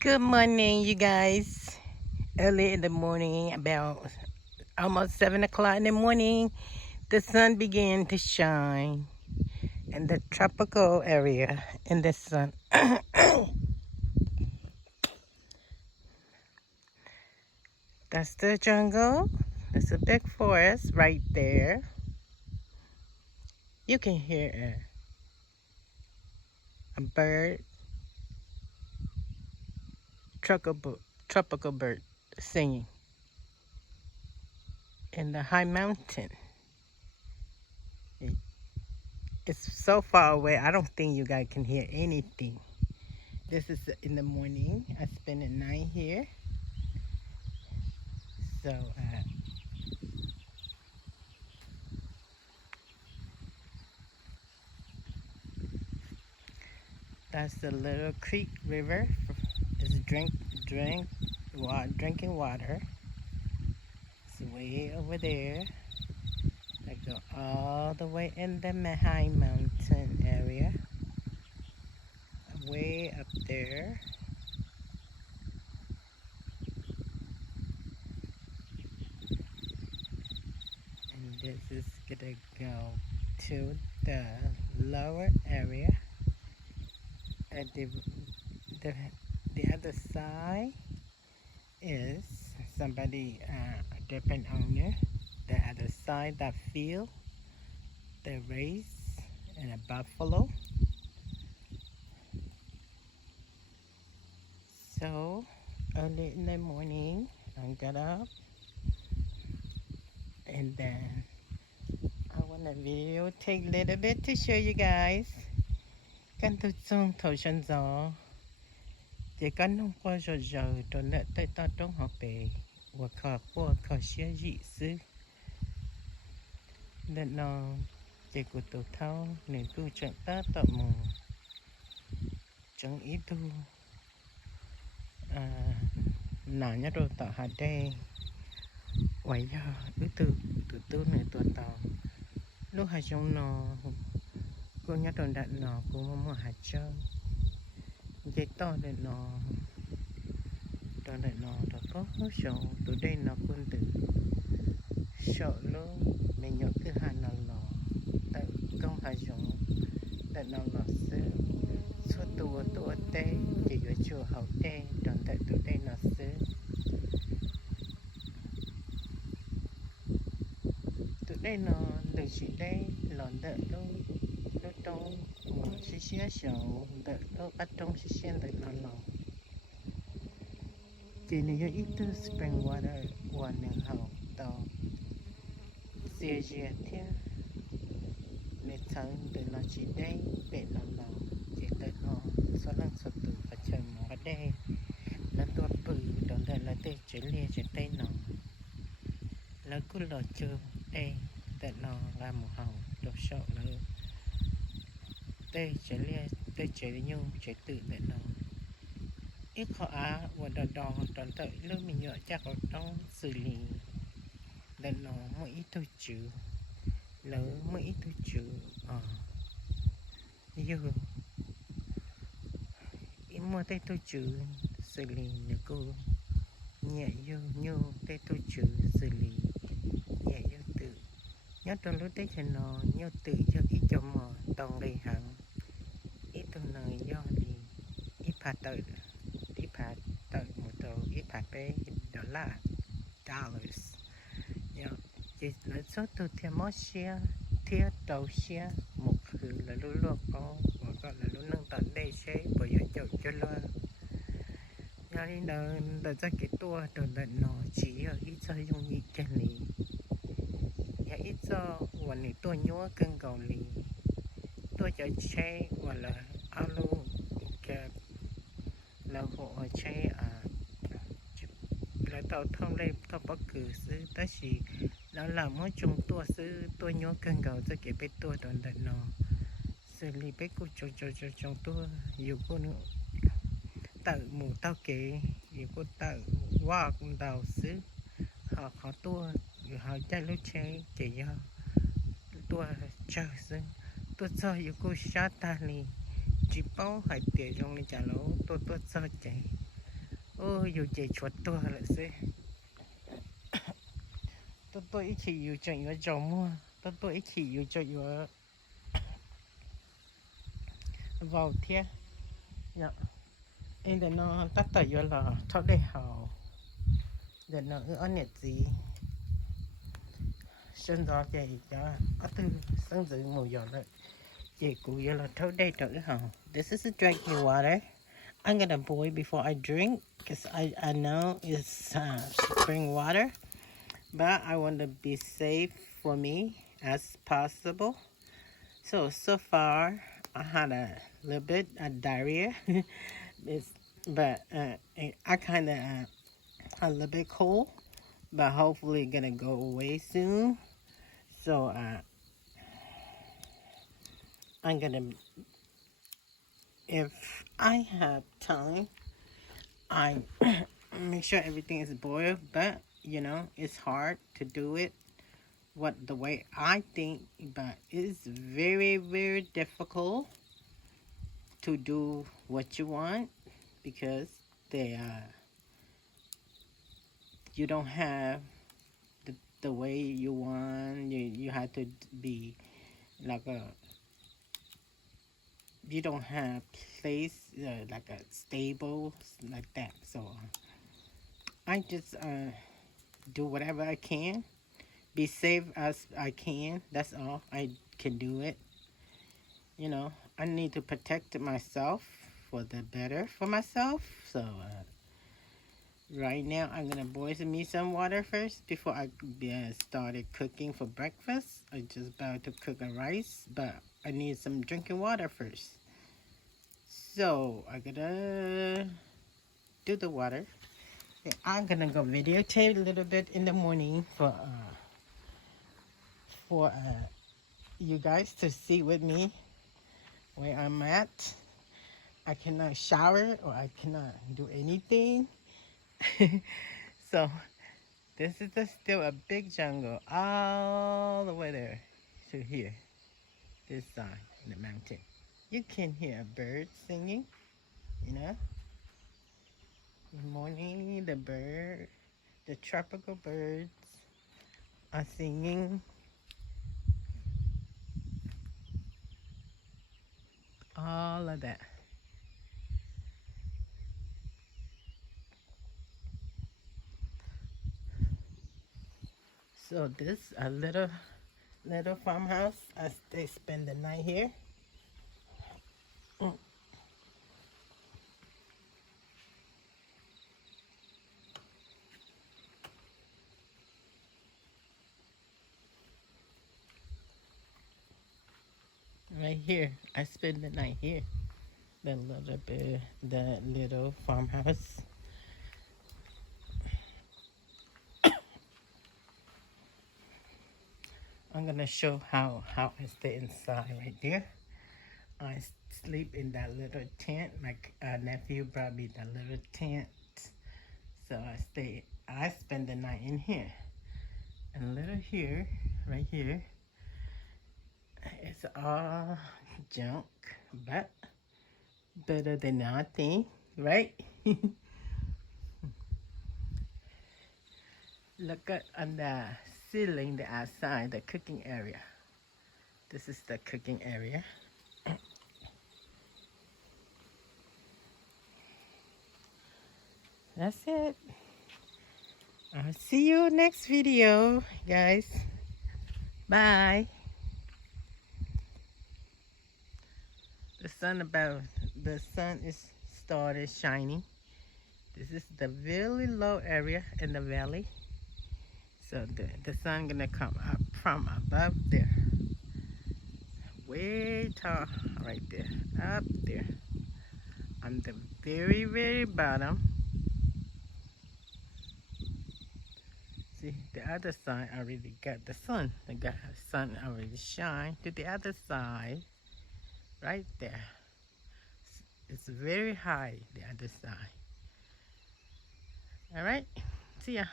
Good morning, you guys. Early in the morning, about almost 7 o'clock in the morning, the sun began to shine in the tropical area in the sun. That's the jungle. There's a big forest right there. You can hear a bird, tropical bird singing in the high mountain. It's so far away, I don't think you guys can hear anything. This is in the morning. I spend the night here. So that's the little creek river. It's drinking water. It's way over there. I go all the way in the high mountain area. Way up there. And this is gonna go to the lower area. At the other side is somebody, a different owner. The other side, that field, they raise and a buffalo. So early in the morning, I got up and then I want to videotape a little bit to show you guys. Căn tôi xong thầu sân gió, chỉ có nông qua rồi rồi tôi nợ tới ta trong học bề, và khó xia dị sư. Nên nó chỉ của tổ thao nên tu chẳng ta tạo mù, chẳng ít tu. Nào nhá rồi tạo hạt đê, vậy giờ đối tượng này tuần tàu, lúc hai trong nó cô nhá rồi đặt nó cô mua hạt trâu, dây to để nó có hỗ trợ từ đây nó quân tử sợ luôn mình nhớ cứ hạt nó lò tại công hạt giống tại nó lò xứ suốt tua tê chỉ ở chùa hậu tê tròn tại từ đây nó xứ từ đây nó được chỉ đây lòn đợi luôn lúc trong xí xí sầu đợi lúc bắt trong xí xí đợi nó lò chỉ nếu ít từ spring water qua nương hậu tàu xìa xìa thế nên thằng để nó chỉ đây để nó lò chỉ đợi nó số lần số từ và chờ một đây nó tua bự đón đợi là tê chỉ lia chỉ tê nó là cứ lò chờ đây để nó làm một hậu đồ sợ là tê chỉ lia tê chỉ nhung chỉ tự để nó ít khó á và đòn đòn tới lúc mình nhớ chắc ở trong xử lý để nó mới ít tôi chịu lỡ mới ít tôi chịu giờ ít mua tay tôi chịu xử lý nữa cô nhẹ vô nhô tay tôi chịu xử lý nhẹ vô tự nhớ trong lúc đấy thì nó nhớ tự cho ít cho mò toàn đầy hẳn ít tôi nói do thì ít phạt tự ít phạt tự một tổ ít phạt bé đó là dollars chỉ là số từ theo mót xe theo đầu xe một thứ là lúc lúc có một con là lúc nâng tận đây xe bởi giờ chậu cho lo nhà đi đợi ra cái tua đợi nó chỉ ở ít cho dùng ít cái này nhà ít choวันนี้ตัวยัวกันเกาหลีตัวจะใช้ว่าละอาลูแกเราหัวใช้แล้วtàu thông lên tàu bắc cử sư ta chỉ nó làm mỗi chung tua sư tua nhớ cần gạo cho cái bé tua đòn đợt nó xử lý bé cô trong tua nhiều cô nữa tự mù tao kể nhiều cô tự qua cùng tàu sư họ khó tua họ chạy lúc chơi chỉ do tua chờ sư tua cho nhiều cô sát ta đi chỉ bao hai tiền trong này trả lỗ tua cho chạy Ôi dù chạy chuột to lại xí. Tôi ít khi dù cho yếu chồng mua. Tôi ít khi dù cho yếu vào thế. Dạ. Em để nó tắt tẩy yếu là thoát để hào. Để nó ở nhiệt gì. Sơn gió chạy cho ở từ sáng dự mùa gió lại. Chạy cụ yếu là thoát để trở hào. This is a drinking water. I'm gonna boil before I drink because I know it's spring water, but I want to be safe for me as possible. So far I had a little bit of diarrhea, but I kind of had a little bit cold, but hopefully gonna go away soon. So I'm gonna, if I have time, I make sure everything is boiled, but you know it's hard to do it the way I think, but it's very difficult to do what you want because they you don't have the way you want. You have to be like a, you don't have place like a stable like that. So I just do whatever I can, be safe as I can. That's all I can do it. You know, I need to protect myself for the better for myself. So right now I'm gonna boil me some water first before I started cooking for breakfast. I just about to cook a rice, but I need some drinking water first. So I gotta do the water. And I'm gonna go videotape a little bit in the morning for you guys to see with me where I'm at. I cannot shower or I cannot do anything. So this is still a big jungle all the way there to here, this side in the mountain. You can hear a bird singing, you know. Good morning, the bird, the tropical birds are singing. All of that. So this a little farmhouse. They spend the night here. Right here. I spend the night here. The little farmhouse. I'm gonna show how I stay inside right there. I sleep in that little tent. My nephew brought me that little tent, so I spend the night in here. And a little here, right here, it's all junk, but better than nothing, right? Look at on the ceiling, the outside, the cooking area. This is the cooking area. That's it. I'll see you next video, guys. Bye. The sun is started shining. This is the really low area in the valley. So the sun gonna come up from above there. Way tall right there. Up there. On the very bottom. See, the other side already got the sun. The sun already shine to the other side. Right there. It's very high, the other side. All right. See ya.